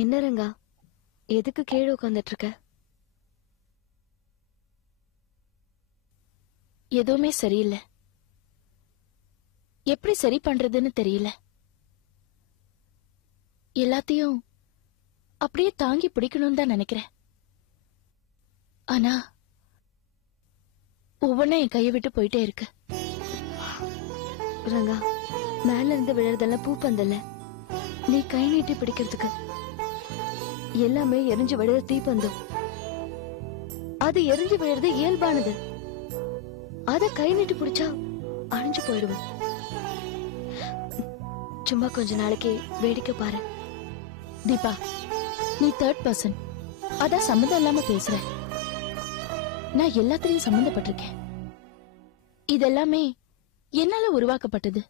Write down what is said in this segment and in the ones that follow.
என்ன ரங்கா, எதுக்கு கீழே உட்காந்துட்டு இருக்க? எதுவுமே சரியில்லை. எப்படி சரி பண்றதுன்னு தெரியல. எல்லாத்தையும் அப்படியே தாங்கி பிடிக்கணும்னு தான் நினைக்கிறேன். ஆனா ஒவ்வொன்னும் என் கையை விட்டு போயிட்டே இருக்கு. ரங்கா, மேல இருந்து விழுறதெல்லாம் பூ பந்தல்ல, நீ கை நீட்டி பிடிக்கிறதுக்கு. எல்லாமே எரிஞ்சு விழுற தீப்பந்தம். அது எரிஞ்சு விழுறது இயல்பானது. அத கை நீட்டி பிடிச்சா அழிஞ்சு போயிடுவோம். சும்மா கொஞ்ச நாளைக்கு வேடிக்கை பாரு. தீபா, நீ தேர்ட் பர்சன், அதான் சம்மந்தம் இல்லாம பேசுற. நான் எல்லாத்திலையும் சம்பந்தப்பட்டிருக்கேன். இதெல்லாமே என்னால உருவாக்கப்பட்டது.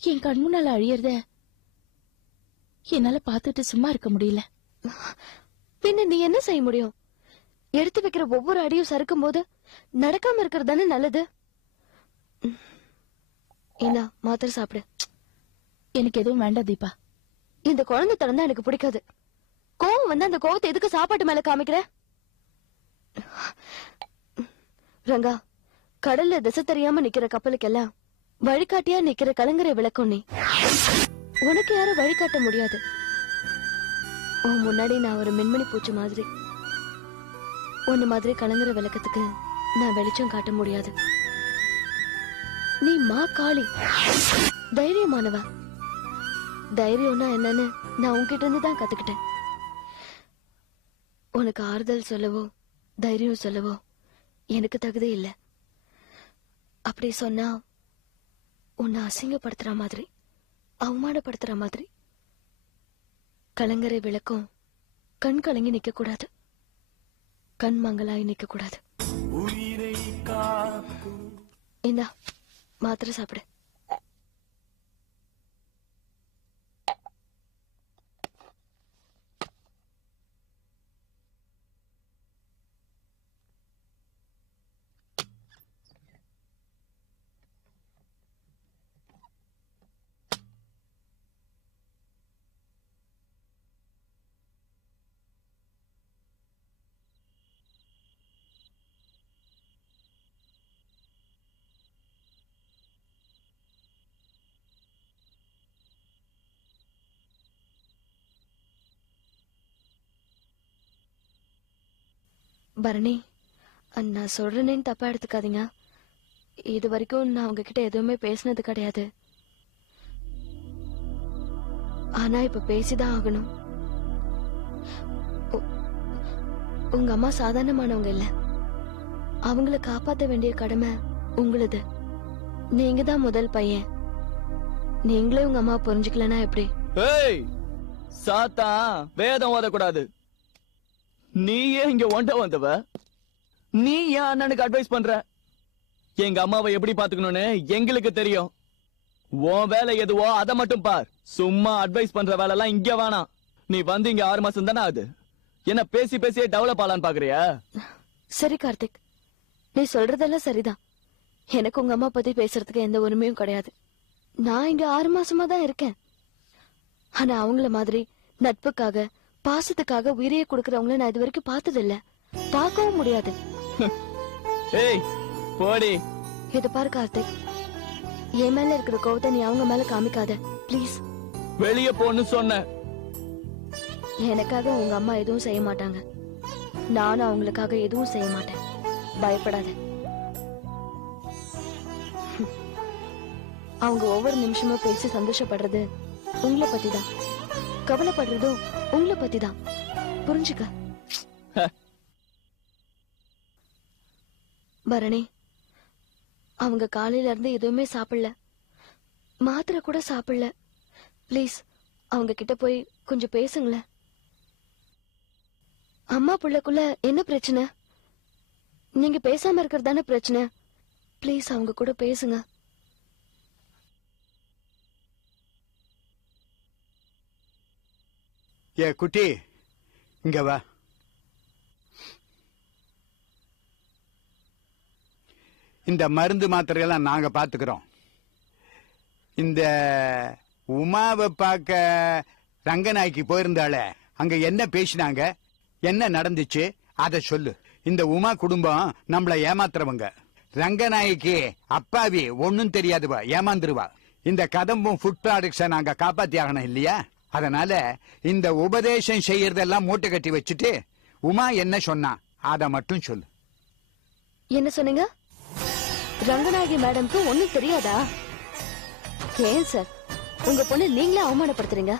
என் கண் முன்னால அழியறத என்னால பாத்துட்டு சும்மா இருக்க முடியல. பின்ன நீ என்ன செய்ய முடியும்? எடுத்து வைக்கிற ஒவ்வொரு அடியும் சறுக்கும் போது நடக்காம இருக்கிறது தானே நல்லது. இந்தா மாத்திரை சாப்பிடு. எனக்கு எதுவும் வேண்டாம் தீபா. இந்த குழந்தை தரம் தான் எனக்கு பிடிக்காது. கோவம் வந்து அந்த கோவத்தை எதுக்கு சாப்பாட்டு மேல காமிக்கிற? ரங்கா, கடல்ல திசை தெரியாம நிக்கிற கப்பலுக்கெல்லாம் வழிகாட்டியா நிக்கிற கலங்கரை விளக்கம் நீ. உனக்கு யாரும் வழிகாட்ட முடியாது. உன் முன்னாடி நான் ஒரு மின்மணி பூச்சி மாதிரி. உன்ன மாதிரி கலங்கரை விளக்கத்துக்கு நான் வெளிச்சம் காட்ட முடியாது. நீ மா காளி, தைரியமானவ. தைரியம்னா என்னன்னு நான் உன்கிட்ட இருந்து தான் கத்துக்கிட்டேன். உனக்கு ஆறுதல் சொல்லவோ தைரியம் சொல்லவோ எனக்கு தகுதி இல்லை. அப்படி சொன்னா உன்னை அசிங்கப்படுத்துற மாதிரி, அவமானப்படுத்துற மாதிரி. கலங்கரை விளக்கம் கண் கலங்கி நிக்க கூடாது, கண் மங்களாய் நிக்க கூடாது. இந்தா மாத்திரை சாப்பிடு. பரணி, நான் சொல்றேன்னு தப்பா எடுத்துக்காதீங்க. இது வரைக்கும் நான் உங்ககிட்ட எதுவுமே பேசினது கிடையாது. ஆனா இப்ப பேசிதான் ஆகணும். உங்க அம்மா சாதாரணமானவங்க இல்ல. அவங்கள காப்பாத்த வேண்டிய கடமை உங்களுது. நீங்க தான் முதல் பையன். நீங்களே உங்க அம்மா புரிஞ்சுக்கலனா எப்படி? சாத்தா வேதம் ஓதக்கூடாது. நீயே இங்க ஒண்ட வந்தவ. நீ ஏன் அண்ணனுக்கு அட்வைஸ் பண்ற? எங்க அம்மாவை எப்படி பாத்துக்கணும்னு எங்களுக்கு தெரியும். உன் வேலை எதுவோ அதை மட்டும் பார். சும்மா அட்வைஸ் பண்ற வேலை எல்லாம் இங்க வேணாம். நீ வந்து இங்க 6 மாசம் தானே ஆகுது. என்ன பேசி பேசியே டெவலப் ஆலான்னு பாக்குறியா? சரி கார்த்திக், நீ சொல்றதெல்லாம் சரிதான். எனக்கு உங்க அம்மா பத்தி பேசுறதுக்கு எந்த உரிமையும் கிடையாது. நான் இங்க 6 மாசமா தான் இருக்கேன். ஆனா அவங்கள மாதிரி நட்புக்காக பாசத்துக்காக உயிரையே கொடுக்கறவங்கள நான் இது வரைக்கும் பார்த்தது இல்ல, பார்க்கவும் முடியாது. ஏய் போடி. இத பாரு கார்த்திக், என் மேல இருக்கிற கோவத்தை நீ அவங்க மேல காமிக்காத பிளீஸ். வெளியே போன்னு சொன்ன. எனக்காக உங்க அம்மா எதுவும் செய்ய மாட்டாங்க. நானும் அவங்களுக்காக எதுவும் செய்ய மாட்டேன். பயப்படாத. அவங்க ஒவ்வொரு நிமிஷமும் பேசி சந்தோஷப்படுறது உங்களை பத்தி தான், கவலைப்படுறதும் உங்களை பத்தி தான். புரிஞ்சுக்க. பரணி, அவங்க காலையில இருந்து எதுவுமே சாப்பிடல, மாத்திரை கூட சாப்பிடல. பிளீஸ் அவங்க கிட்ட போய் கொஞ்சம் பேசுங்களேன். அம்மா புள்ளக்குள்ள என்ன பிரச்சனை? நீங்க பேசாம இருக்கிறது தானே பிரச்சனை. பிளீஸ் அவங்க கூட பேசுங்க. ஏ குட்டி, இங்க வா. இந்த மருந்து மாத்திரையெல்லாம் நாங்க பாத்துக்கிறோம். இந்த உமாவை பார்க்க ரங்கநாய்க்கு போயிருந்தால அங்க என்ன பேசினாங்க, என்ன நடந்துச்சு அத சொல்லு. இந்த உமா குடும்பம் நம்மள ஏமாத்துறவங்க. ரங்கநாய்க்கு அப்பாவி ஒன்னும் தெரியாதுவா, ஏமாந்துருவா. இந்த கதம்பும் ஃபுட் ப்ராடக்ட்ஸ நாங்க காப்பாத்தி ஆகணும் இல்லையா? அதனால இந்த உபதேசம் செய்யறதெல்லாம் மூட்டை கட்டி வச்சுட்டு உமா என்ன சொன்னா அத மட்டும் சொல்லு. என்ன சொன்னீங்க? ரங்கநாயகி மேடம்க்கு ஒண்ணும் தெரியாதா? ஏன் சார் உங்க பொண்ணு நீங்களே அவமானப்படுத்துறீங்க?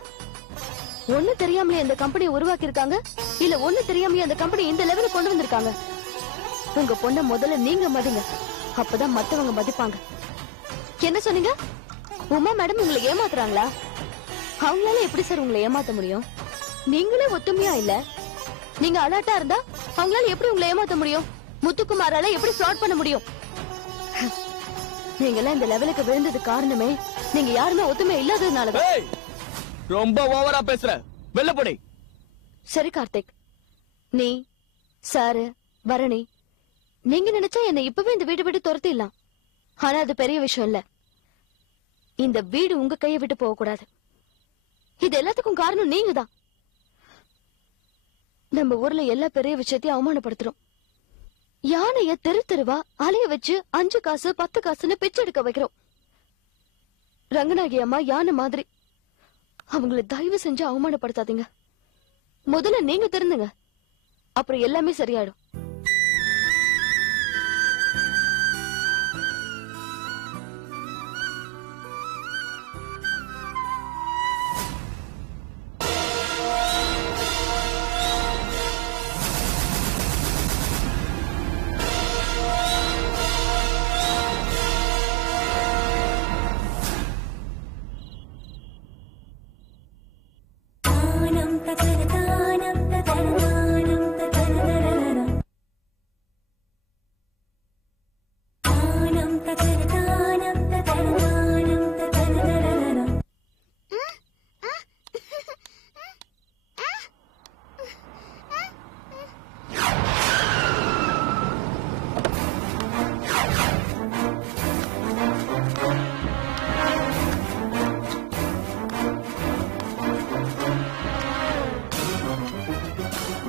ஒண்ணு தெரியாமலே இந்த கம்பெனியை உருவாக்கி இருக்காங்க, இல்ல ஒண்ணு தெரியாமலே அந்த கம்பெனி இந்த லெவலுக்கு கொண்டு வந்திருக்காங்க. உங்க பொண்ண முதல்ல நீங்க மதிங்க, அப்பதான் மத்தவங்க மதிப்பாங்க. என்ன சொன்னீங்க? உமா மேடம் உங்களை ஏமாத்துறாங்களா? அவங்களால எப்படி சார் உங்களை ஏமாத்த முடியும்? நீங்களே ஒத்துமையா இல்ல, நீங்க அலர்ட்டா இருந்தா அவங்களால எப்படி உங்களை ஏமாத்த முடியும்? முத்துக்குமாரால எப்படி ஃப்ராட் பண்ண முடியும்? நீங்க எல்லாம் இந்த லெவலுக்கு விழுந்தது காரணமே நீங்க யாருமே ஒத்துமை இல்லாததுனாலதான். ஏய், ரொம்ப ஓவரா பேசுற, வெளில போடி. சரி கார்த்திக், நீ சாரு பரணி நீங்க நினைச்சா என்ன இப்பவே இந்த வீடு விட்டு துரத்திடலாம். ஆனா அது பெரிய விஷயம் இல்ல. இந்த வீடு உங்க கையை விட்டு போக கூடாது. இது எல்லாத்துக்கும் காரணம் நீங்க தான். நம்ம ஊர்ல எல்லா பெரிய விஷயத்தையும் அவமானப்படுத்துறோம். யானைய தெரு தெருவா அலைய வச்சு 5 காசு 10 காசுன்னு பிச்சை எடுக்க வைக்கிறோம். ரங்கநாயகி அம்மா யானை மாதிரி. அவங்கள தயவு செஞ்சு அவமானப்படுத்தாதீங்க. முதல்ல நீங்க திருந்துங்க, அப்புறம் எல்லாமே சரியாயிடும்.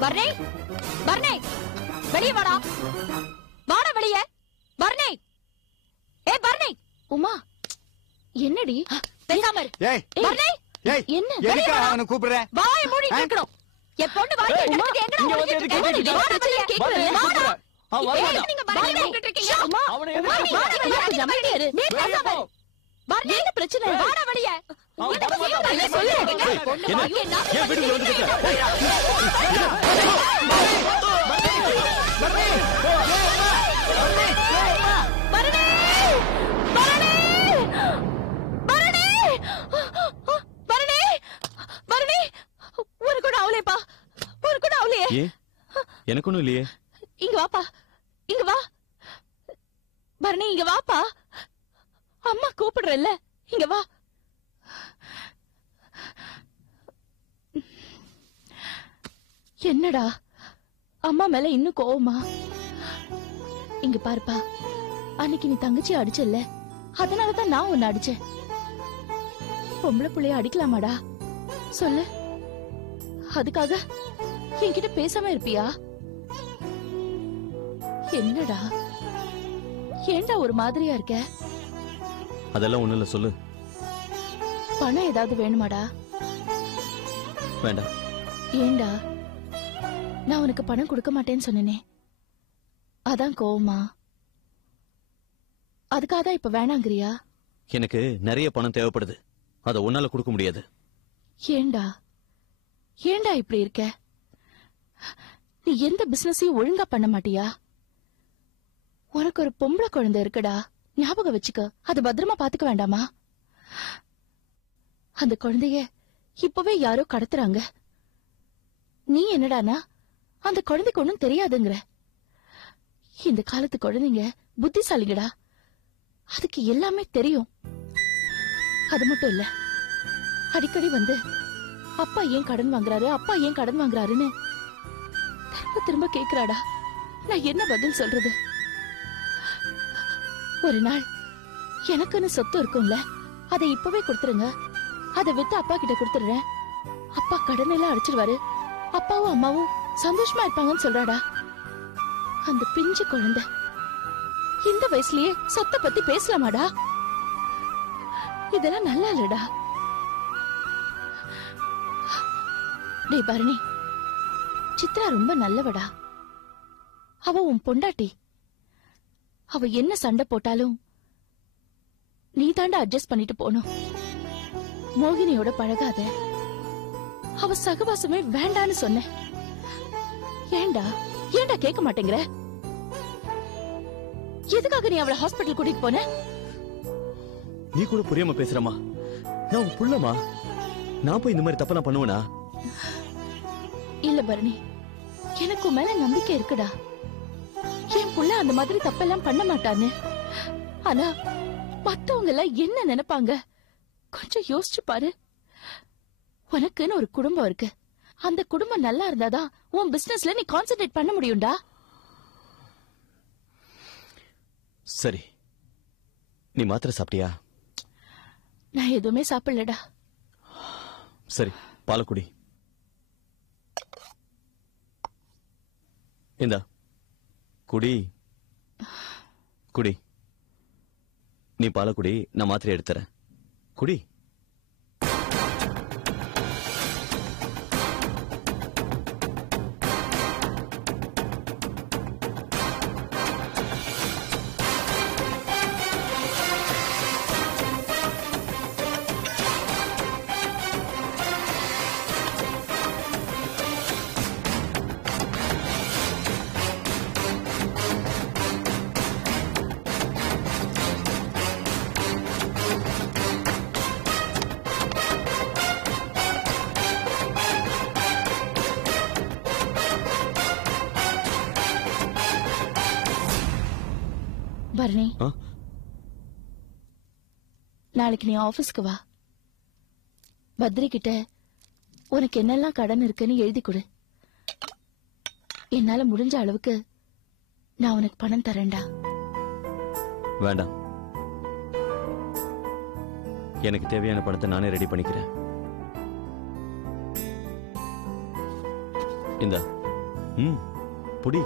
பர்னே, பர்னே, வெளியே வாடா, வாடா வெளியே, பர்னே, ஏ பர்னே. உமா, என்னடி? பேசாம இரு. ஏய் பர்னே, ஏய், என்ன? எதுக்கு அவனை கூப்பிடுற? வாயை மூடிட்டு இருக்கணும். என் பொண்ணு வாயை எடுத்துட்டு எங்கடா இங்க வந்து ஓடிட்டு எதுக்கு இருக்க? கேட்டுட்டு வாடா வெளியே, வரல, கேக்குறேன். கூப்பிடுற. வாடா. அவன் வரமாட்டான். ஏன் நீங்க பர்னே கூப்பிட்டு இருக்கீங்க? அம்மா, அவனை உமா, எதுக்கு வாடா வெளியே, கொஞ்சம் அமைதியா இரு. நீ வெளியே பேசாம போ. இரு. பர்னே, என்ன பிரச்சனை? வாடா வெளியே. அவன் என்ன வரமாட்டான். வெளியே சொல்லு. ஏய், பொண்ணு என்ன? வாயை நான் ஏன் வீட்டுக்குள்ள வந்து கேக்குற? பரணி! பரணி! பரணி! பரணி! பரணி! ஒரு கூட அவளேப்பா, ஒரு கூட அவளையே. ஏன் எனக்கு ஒண்ணும் இல்லையே. இங்க வாப்பா, இங்க வா. பரணி, இங்க வாப்பா. அம்மா கூப்பிடுறல்ல, இங்க வா. என்னடா அம்மா மேல இன்னும் கோவமா? இங்க பாருப்பா, அன்னைக்கு நீ தங்கச்சி அடிச்சல்ல, அதனாலதான் நான் உன்னை அடிச்சேன். பொம்பளை புள்ளைய அடிக்கலாமாடா சொல்லு? அதுக்காக என்கிட்ட பேசாம இருப்பியா? என்னடா, ஏன்டா ஒரு மாதிரியா இருக்க? அதெல்லாம் ஒண்ணும் இல்ல, சொல்லு. பணம் ஏதாவது வேணுமாடா? வேண்டாம். ஏன்டா, நான் உனக்கு பணம் கொடுக்க மாட்டேன்னு சொன்னேனே, அதான் கோவமா? அதுக்காக தான் இப்ப வேணாங்கிறியா? எனக்கு நிறைய பணம் தேவைப்படுது, அத உன்னால கொடுக்க முடியாது. ஏன்டா, ஏன்டா இப்படி இருக்க? நீ எந்த பிசினஸையும் ஒழுங்கா பண்ண மாட்டியா? உனக்கு ஒரு பொம்பளை குழந்தை இருக்குடா, ஞாபகம் வச்சுக்க. அது பத்திரமா பாத்துக்க வேண்டாமா? அந்த குழந்தைய இப்பவே யாரோ கடத்துறாங்க. நீ என்னடானா அந்த குழந்தைக்கு ஒண்ணும் தெரியாதுங்கிற. இந்த காலத்து குழந்தைங்க புத்திசாலிங்கடா, அதுக்கு எல்லாமே தெரியும். அது மட்டும் இல்ல, அடிக்கடி வந்து அப்பா ஏன் கடன் வாங்குறாரு, அப்பா ஏன் கடன் வாங்குறாருன்னு திரும்ப திரும்ப கேக்குறாடா. நான் என்ன பதில் சொல்றது? ஒரு நாள் எனக்குன்னு சொத்து இருக்கும்ல, அதை இப்பவே கொடுத்துருங்க, அதை வித்து அப்பா கிட்ட கொடுத்துடுறேன், அப்பா கடன் எல்லாம் அடிச்சிருவாரு, அப்பாவும் அம்மாவும் சந்தோஷமா இருப்பாங்கன்னு சொல்றாடா. அந்த பிஞ்சு குழந்தை இந்த வயசுலயே சொத்தை பத்தி பேசலாமாடா? இதெல்லாம் நல்லா இல்லடா. டேய் பரணி, சித்ரா ரொம்ப நல்லவடா. அவ உன் பொண்டாட்டி. அவ என்ன சண்டை போட்டாலும் நீ தாண்டா அட்ஜஸ்ட் பண்ணிட்டு போணும். மோகினியோட பழகாத. அவ சகவாசமே வேண்டான்னு சொன்ன. ஏண்டா ஏண்டா கேட்க மாட்டேங்கிற? எதுக்காக நீ அவளை ஹாஸ்பிட்டல் கூட்டிட்டு போன? நீ கூட புரியாம பேசுறமா? நான் உன் புள்ளமா? நான் போய் இந்த மாதிரி தப்பெல்லாம் பண்ணுவேனா? இல்ல பரணி, எனக்கு உன் மேல நம்பிக்கை இருக்குடா. என் புள்ள அந்த மாதிரி தப்பெல்லாம் பண்ண மாட்டான்னு. ஆனா மத்தவங்க எல்லாம் என்ன நினைப்பாங்க கொஞ்சம் யோசிச்சு பாரு. உனக்குன்னு ஒரு குடும்பம் இருக்கு. அந்த குடும்பம் நல்லா இருந்தாதான் உன் பிசினஸ்ல நீ கான்சென்ட்ரேட் பண்ண முடியும்டா. சரி, நீ மாத்திரை சாப்பிட்டியா? நான் எதுவுமே சாப்பிடலடா. சரி, பாலக்குடி. இந்தா குடி குடி. நீ பாலக்குடி, நான் மாத்திரை எடுத்துறேன். குடி. பரணி, ஆ? நாளைக்கு நீ ஆபீஸ்க்கு வா. பத்ரி கிட்ட உனக்கு என்னெல்லாம் கடன் இருக்குன்னு எழுதி கொடு. என்னால முடிஞ்ச அளவுக்கு நான் உனக்கு பணம் தரேன்டா. வேண்டாம், எனக்கு தேவையான பணத்தை நானே ரெடி பண்ணிக்கிறேன். இந்தா. புடி.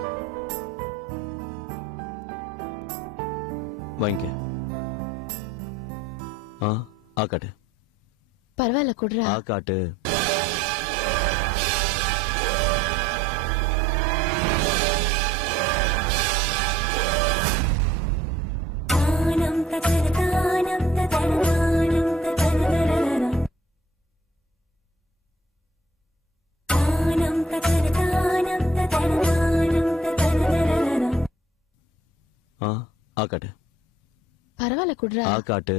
வாங்கிக்க. ஆ காட்டு. பரவாயில்ல, குடுறா. ஆ காட்டு. ஆ காட்டு. பரவாயில்ல, குடுறா. ஆ காட்டு.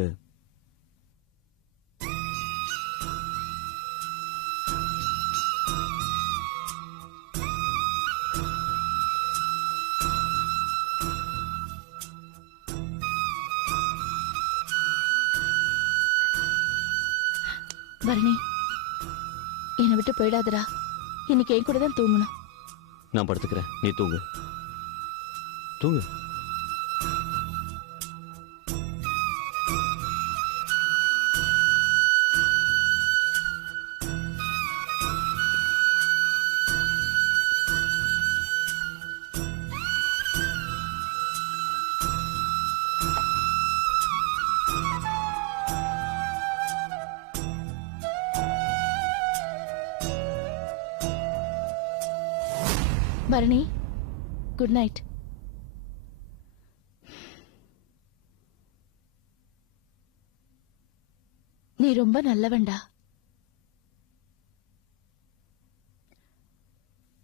பரணி, என்னை விட்டு போயிடாதடா. இன்னைக்கு என் கூட தான் தூங்கணும். நான் படுத்துக்கிறேன், நீ தூங்கு. தூங்கு. Bharani, good night. நீ ரொம்ப நல்லவன்டா.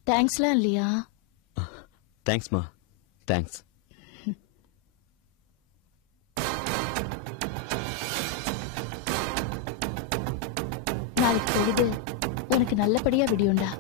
தேங்க்ஸ்லாம் இல்லையா? தேங்க்ஸ்மா, தேங்க்ஸ். நாளைக்கு பொழுது உனக்கு நல்லபடியா விடியும்டா.